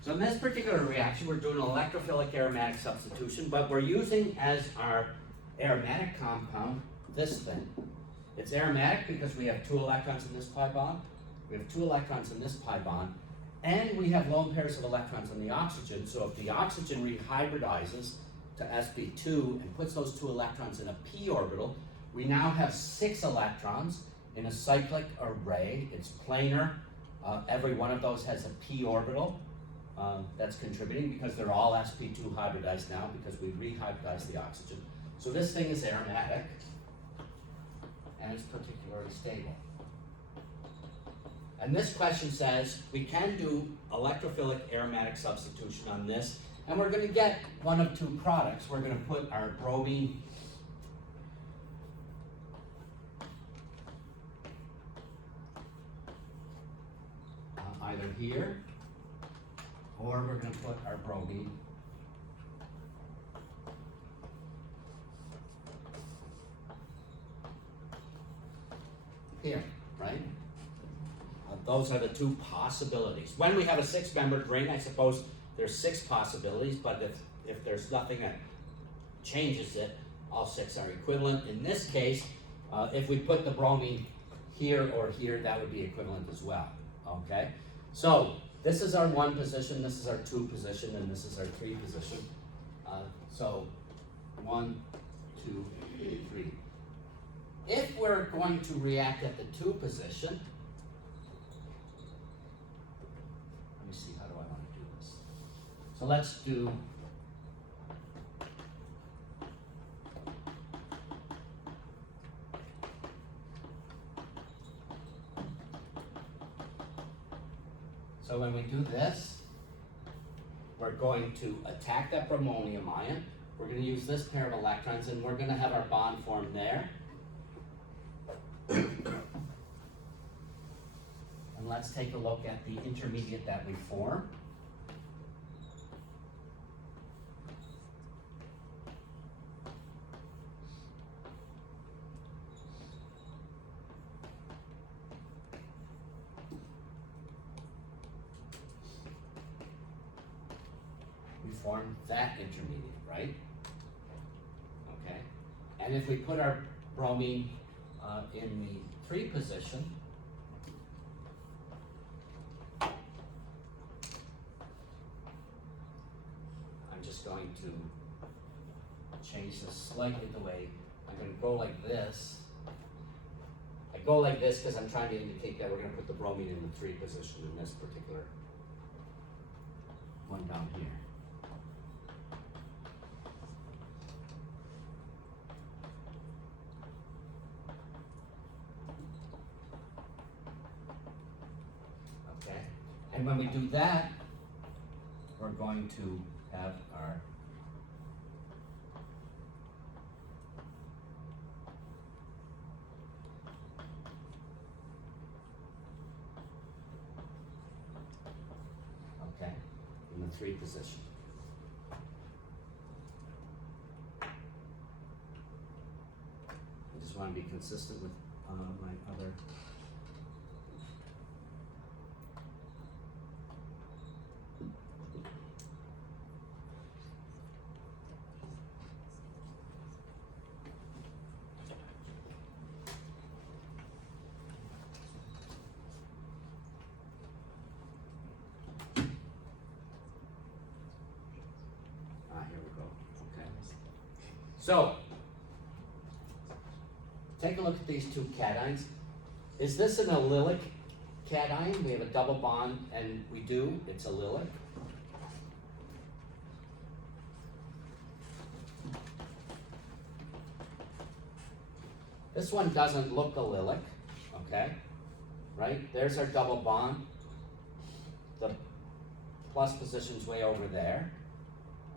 So in this particular reaction, we're doing electrophilic aromatic substitution, but we're using as our aromatic compound this thing. It's aromatic because we have 2 electrons in this pi bond, we have 2 electrons in this pi bond, and we have lone pairs of electrons in the oxygen. So if the oxygen rehybridizes to sp2 and puts those 2 electrons in a p orbital, we now have 6 electrons in a cyclic array. It's planar. Every one of those has a p orbital. That's contributing because they're all sp2 hybridized now because we rehybridized the oxygen. So this thing is aromatic and it's particularly stable. And this question says we can do electrophilic aromatic substitution on this, and we're going to get one of 2 products. We're going to put our bromine either here, or we're going to put our bromine here, right? Those are the 2 possibilities. When we have a 6-membered ring, I suppose there's 6 possibilities, but if there's nothing that changes it, all 6 are equivalent. In this case, if we put the bromine here or here, that would be equivalent as well, okay? So this is our 1 position, this is our 2 position, and this is our 3 position. So 1, 2, 3. If we're going to react at the 2 position, let me see, how do I want to do this? So let's do so when we do this, we're going to attack that bromonium ion. We're going to use this pair of electrons, and we're going to have our bond form there. And let's take a look at the intermediate that we form. We form that intermediate, right? Okay. And if we put our bromine in the 3 position, I'm just going to change this slightly the way I'm going to go like this. I go like this because I'm trying to indicate that we're going to put the bromine in the 3 position in this particular one down here. And when we do that, we're going to have our in the 3 position. I just want to be consistent with my other. Here we go. Okay. So, take a look at these 2 cations. Is this an allylic cation? We have a double bond, and we do. It's allylic. This one doesn't look allylic, okay? Right? There's our double bond. The plus position's way over there.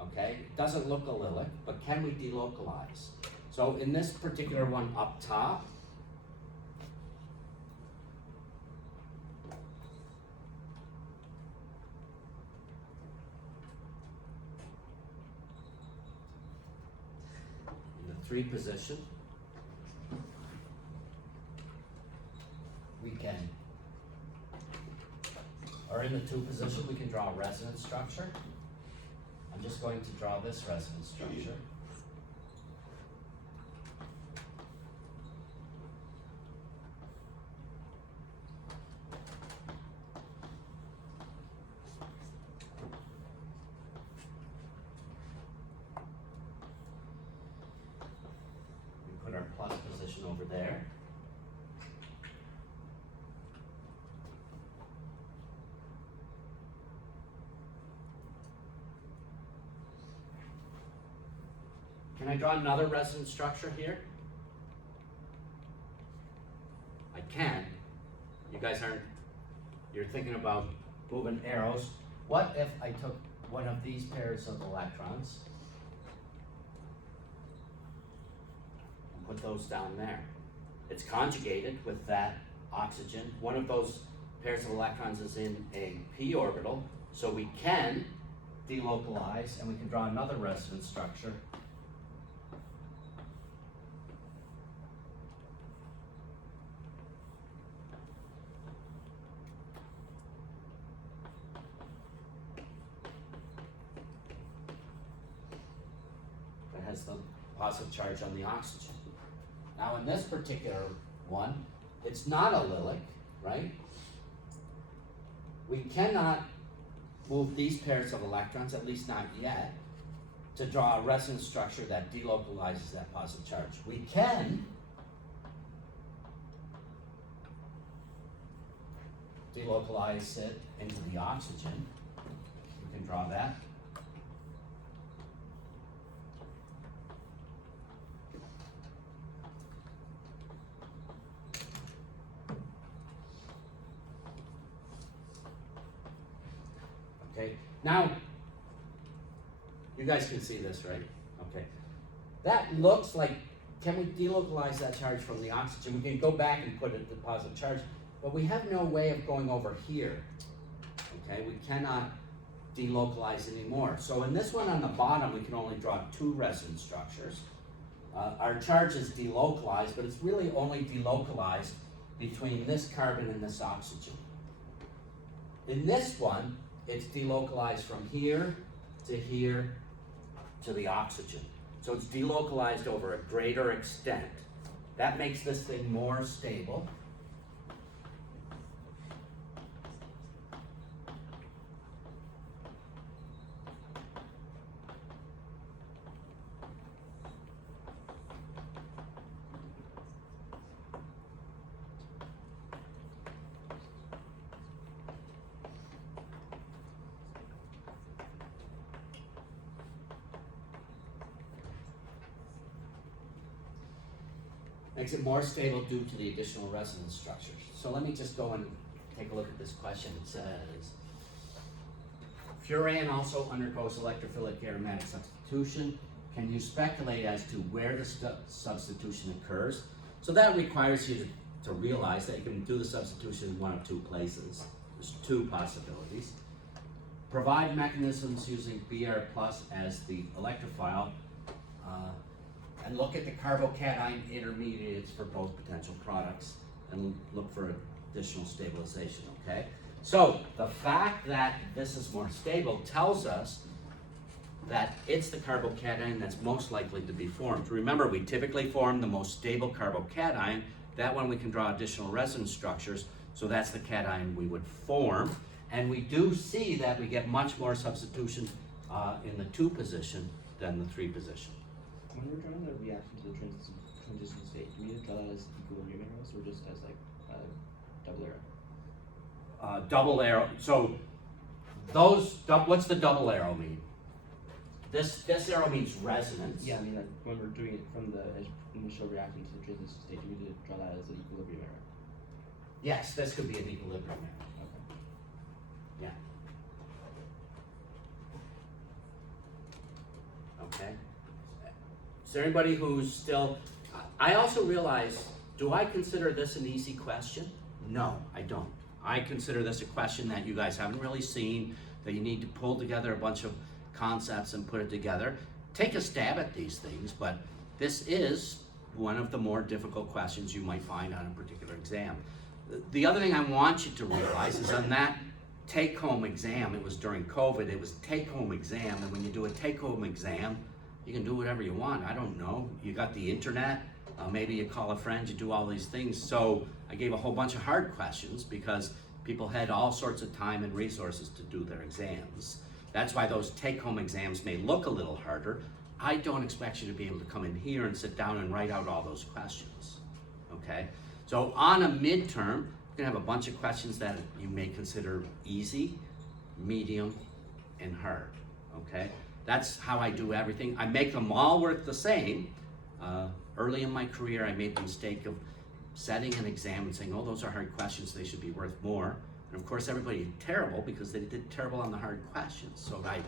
Okay, it doesn't look allylic, but can we delocalize? So in this particular one up top, in the 3 position, we can or in the 2 position, we can draw a resonance structure. I'm just going to draw this resonance structure. We put our plus position over there. Can I draw another resonance structure here? I can. You guys aren't, you're thinking about moving arrows. What if I took one of these pairs of electrons and put those down there? It's conjugated with that oxygen. One of those pairs of electrons is in a p orbital, so we can delocalize and we can draw another resonance structure. Has the positive charge on the oxygen. Now in this particular one, it's not a Lilic, right? We cannot move these pairs of electrons, at least not yet, to draw a resonance structure that delocalizes that positive charge. We can delocalize it into the oxygen. We can draw that. Okay, now, you guys can see this, right? Okay. That looks like, can we delocalize that charge from the oxygen? We can go back and put it the positive charge, but we have no way of going over here. Okay, we cannot delocalize anymore. So in this one on the bottom, we can only draw 2 resonance structures. Our charge is delocalized, but it's really only delocalized between this carbon and this oxygen. In this one, it's delocalized from here to the oxygen. So it's delocalized over a greater extent. That makes this thing more stable. Makes it more stable due to the additional resonance structures. So let me just go and take a look at this question. It says, Furan also undergoes electrophilic aromatic substitution. Can you speculate as to where the substitution occurs? So that requires you to realize that you can do the substitution in one of 2 places. There's 2 possibilities. Provide mechanisms using Br plus as the electrophile. And look at the carbocation intermediates for both potential products and look for additional stabilization, okay? So the fact that this is more stable tells us that it's the carbocation that's most likely to be formed. Remember, we typically form the most stable carbocation. That one we can draw additional resonance structures, so that's the cation we would form. And we do see that we get much more substitution in the 2 position than the 3 position. When we're drawing the reaction to the transition state, do we draw that as equilibrium arrows or just as like double arrow? Double arrow. So those, what's the double arrow mean? This arrow means resonance. Yeah, I mean like when we're doing it from the initial reaction to the transition state, do we need to draw that as an equilibrium arrow? Yes, this could be an equilibrium arrow. Okay. Yeah. Okay. Is there anybody who's still, I also realize, do I consider this an easy question? No, I don't. I consider this a question that you guys haven't really seen, that you need to pull together a bunch of concepts and put it together. Take a stab at these things, but this is one of the more difficult questions you might find on a particular exam. The other thing I want you to realize is on that take-home exam. It was during COVID. It was take-home exam, and when you do a take-home exam, you can do whatever you want. I don't know. You got the internet. Maybe you call a friend. You do all these things. So I gave a whole bunch of hard questions because people had all sorts of time and resources to do their exams. That's why those take-home exams may look a little harder. I don't expect you to be able to come in here and sit down and write out all those questions, okay? So on a midterm, you're gonna have a bunch of questions that you may consider easy, medium, and hard, okay? That's how I do everything. I make them all work the same. Early in my career, I made the mistake of setting an exam and saying, oh, those are hard questions, they should be worth more. And of course, everybody did terrible because they did terrible on the hard questions. So I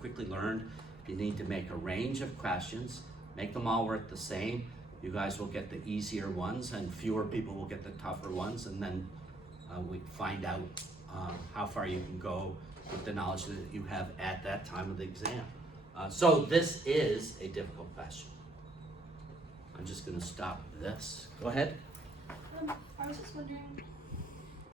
quickly learned you need to make a range of questions, make them all work the same. You guys will get the easier ones and fewer people will get the tougher ones, and then we find out how far you can go with the knowledge that you have at that time of the exam. So this is a difficult question. I'm just gonna stop this. Go ahead. I was just wondering,